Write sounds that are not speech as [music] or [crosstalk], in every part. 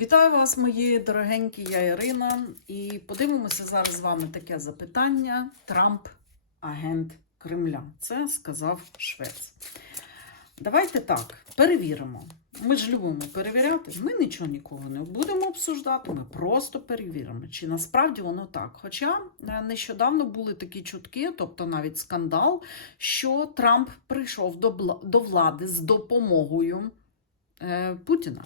Вітаю вас, мої дорогенькі, я Ірина. І подивимося зараз з вами таке запитання: Трамп агент Кремля. Це сказав Швець. Давайте так, перевіримо. Ми ж любимо перевіряти. Ми нічого нікого не будемо обсуждати, ми просто перевіримо, чи насправді воно так. Хоча е, нещодавно були такі чутки, тобто навіть скандал, що Трамп прийшов до, влади з допомогою е, Путіна.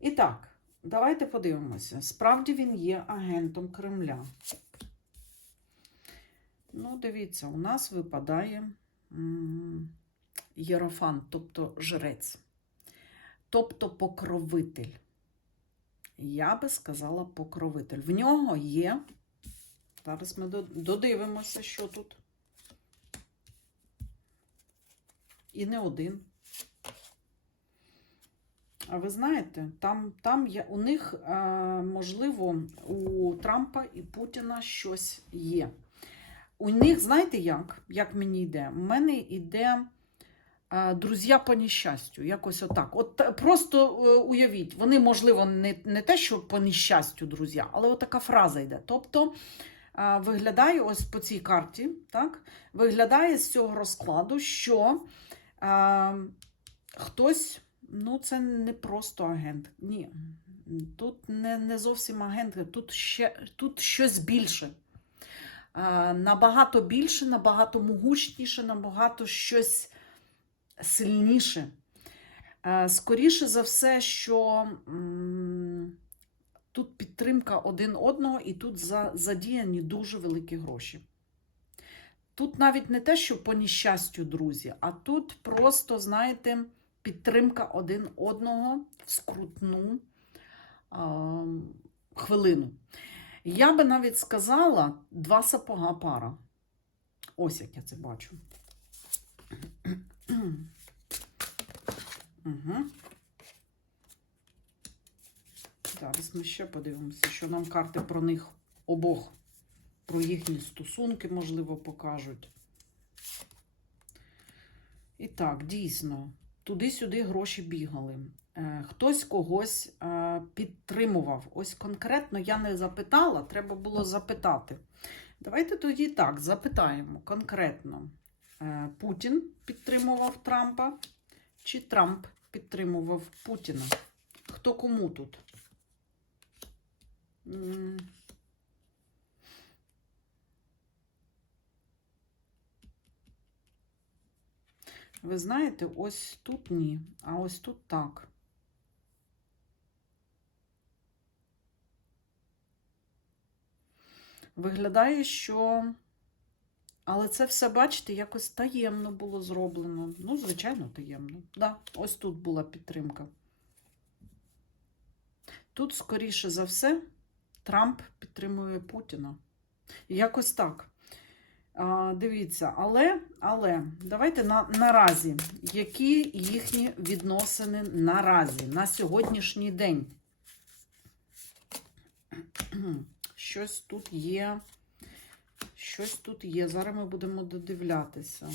І так, давайте подивимося. Справді він є агентом Кремля. Ну, дивіться, у нас випадає м, єрофант, тобто жрець, тобто покровитель. Я би сказала покровитель. В нього є. Зараз ми додивимося, що тут. І не один. А ви знаєте, там, там є, у них, е, можливо, у Трампа і Путіна щось є. У них, знаєте як? Як мені йде? У мене йде е, друзі по нещастю. Якось отак. От просто е, уявіть, вони, можливо, не, не те, що по нещастю, друзі, але от така фраза йде. Тобто виглядає ось по цій карті, так? Виглядає з цього розкладу, що е, хтось. Ну, це не просто агент. Ні. Тут не, не зовсім агент, тут ще тут щось більше. А, набагато більше, набагато могучніше, набагато щось сильніше. А, скоріше за все, що м, тут підтримка один одного і тут за, задіяні дуже великі гроші. Тут навіть не те, що по нещастю, друзі, а тут просто, знаєте, підтримка один одного в скрутну а, хвилину. Я би навіть сказала два сапога пара. Ось як я це бачу. [clears throat] Угу. Зараз ми ще подивимося, що нам карти про них обох, про їхні стосунки, можливо, покажуть. І так, дійсно, туди-сюди гроші бігали. Е, Хтось когось е, підтримував. Ось конкретно я не запитала, треба було запитати. Давайте тоді так, запитаємо конкретно. Е, Путін підтримував Трампа, чи Трамп підтримував Путіна? Хто кому тут? Ви знаєте, ось тут ні, а ось тут так. Виглядає, що. Але це все, бачите, якось таємно було зроблено. Ну, звичайно, таємно. Да, ось тут була підтримка. Тут, скоріше за все, Трамп підтримує Путіна. Якось так. Дивіться, але, але давайте на, наразі, які їхні відносини наразі, на сьогоднішній день. [clears throat] Щось тут є. Щось тут є. Зараз ми будемо додивлятися.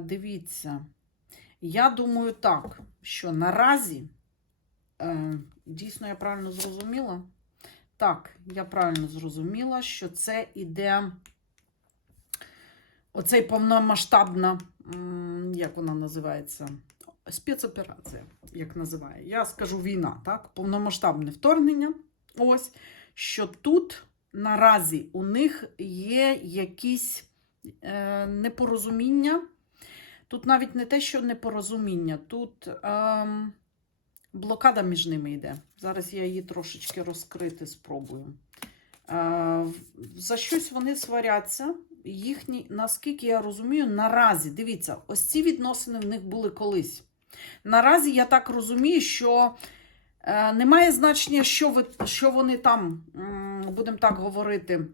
Дивіться. Я думаю так, що наразі, е, дійсно, я правильно зрозуміла. Так, я правильно зрозуміла, що це іде оцей повномасштабна, як вона називається? Спецоперація, як називає. Я скажу війна, так? Повномасштабне вторгнення. Ось, що тут наразі у них є якісь е, непорозуміння. Тут навіть не те, що непорозуміння, тут. ем, Блокада між ними йде. Зараз я її трошечки розкрити спробую. За щось вони сваряться. Їхні, наскільки я розумію, наразі, дивіться, ось ці відносини в них були колись. Наразі я так розумію, що е, немає значення, що, ви, що вони там, будемо так говорити,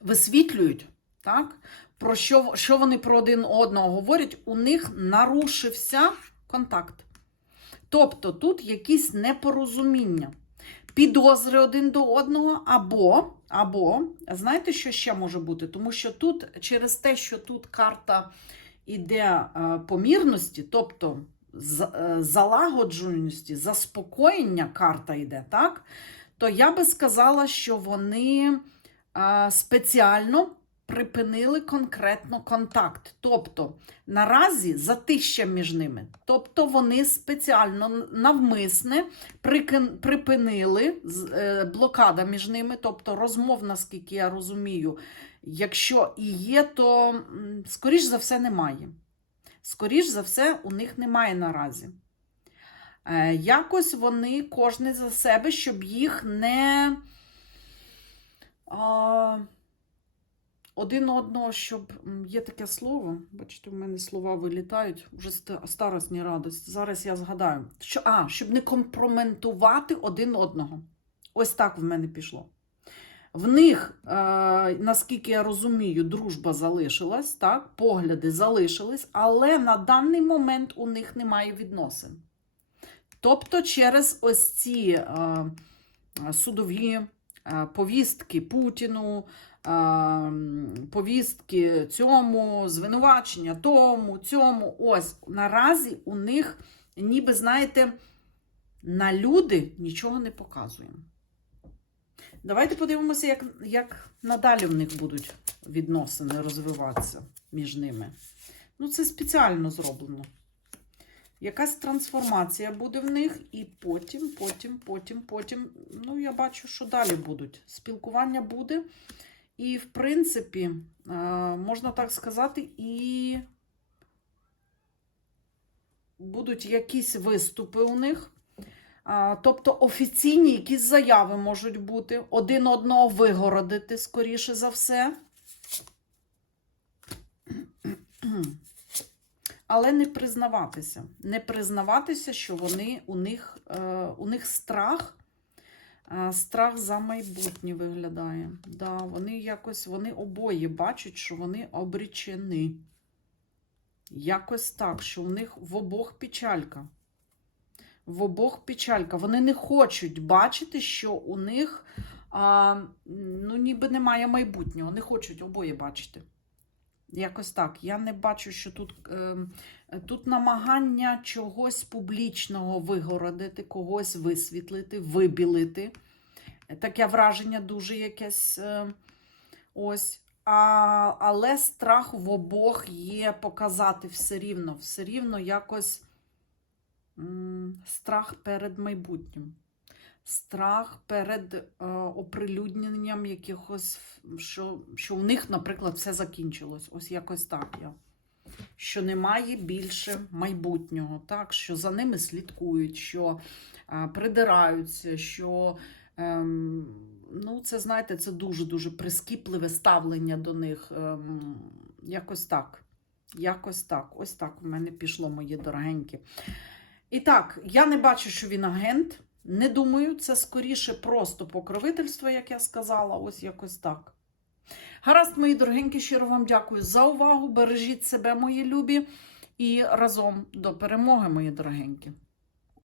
висвітлюють. Так? Про що, що вони про один одного говорять, у них нарушився контакт. Тобто тут якісь непорозуміння, підозри один до одного, або, або, знаєте, що ще може бути? Тому що тут, через те, що тут карта іде е, помірності, тобто е, залагодженості, заспокоєння карта йде, так? То я би сказала, що вони е, спеціально припинили конкретно контакт. Тобто наразі затища між ними. Тобто вони спеціально навмисне припинили е, блокада між ними, тобто розмов, наскільки я розумію, якщо і є, то скоріш за все немає. Скоріш за все, у них немає наразі. Е, якось вони кожен за себе, щоб їх не. А, один одного, щоб є таке слово. Бачите, в мене слова вилітають, вже ста- старосні радость. Зараз я згадаю. Що, а, щоб не компроментувати один одного. Ось так в мене пішло. В них, е, наскільки я розумію, дружба залишилась, так, погляди залишились, але на даний момент у них немає відносин. Тобто, через ось ці е, судові е, повістки Путіну, повістки цьому, звинувачення тому, цьому. Ось наразі у них, ніби, знаєте, на люди нічого не показуємо. Давайте подивимося, як, як надалі в них будуть відносини розвиватися між ними. Ну, це спеціально зроблено. Якась трансформація буде в них, і потім, потім, потім, потім. Ну, я бачу, що далі будуть. Спілкування буде. І, в принципі, е, можна так сказати, і будуть якісь виступи у них. Тобто офіційні якісь заяви можуть бути, один одного вигородити, скоріше за все. Але не признаватися. Не признаватися, що вони, у, них, е, у них страх, страх за майбутнє виглядає. Да, вони якось, вони обоє бачать, що вони обречені. Якось так, що у них в обох печалька в обох печалька. Вони не хочуть бачити, що у них а, ну, ніби немає майбутнього. Не хочуть обоє бачити. Якось так. Я не бачу, що тут, е, тут намагання чогось публічного вигородити, когось висвітлити, вибілити. Таке враження дуже якесь е, ось. А, але страх в обох є показати все рівно, все рівно якось м, страх перед майбутнім, страх перед е, оприлюдненням якихось, що, що в них, наприклад, все закінчилось. Ось якось так я. Що немає більше майбутнього, так? що за ними слідкують, що е, придираються, що. Ем, ну, це, знаєте, це дуже-дуже прискіпливе ставлення до них. Ем, якось так. Якось так. Ось так в мене пішло, мої дорогенькі. І так, я не бачу, що він агент. Не думаю, це скоріше просто покровительство, як я сказала. Ось якось так. Гаразд, мої дорогенькі, щиро вам дякую за увагу. Бережіть себе, мої любі, і разом до перемоги, мої дорогенькі.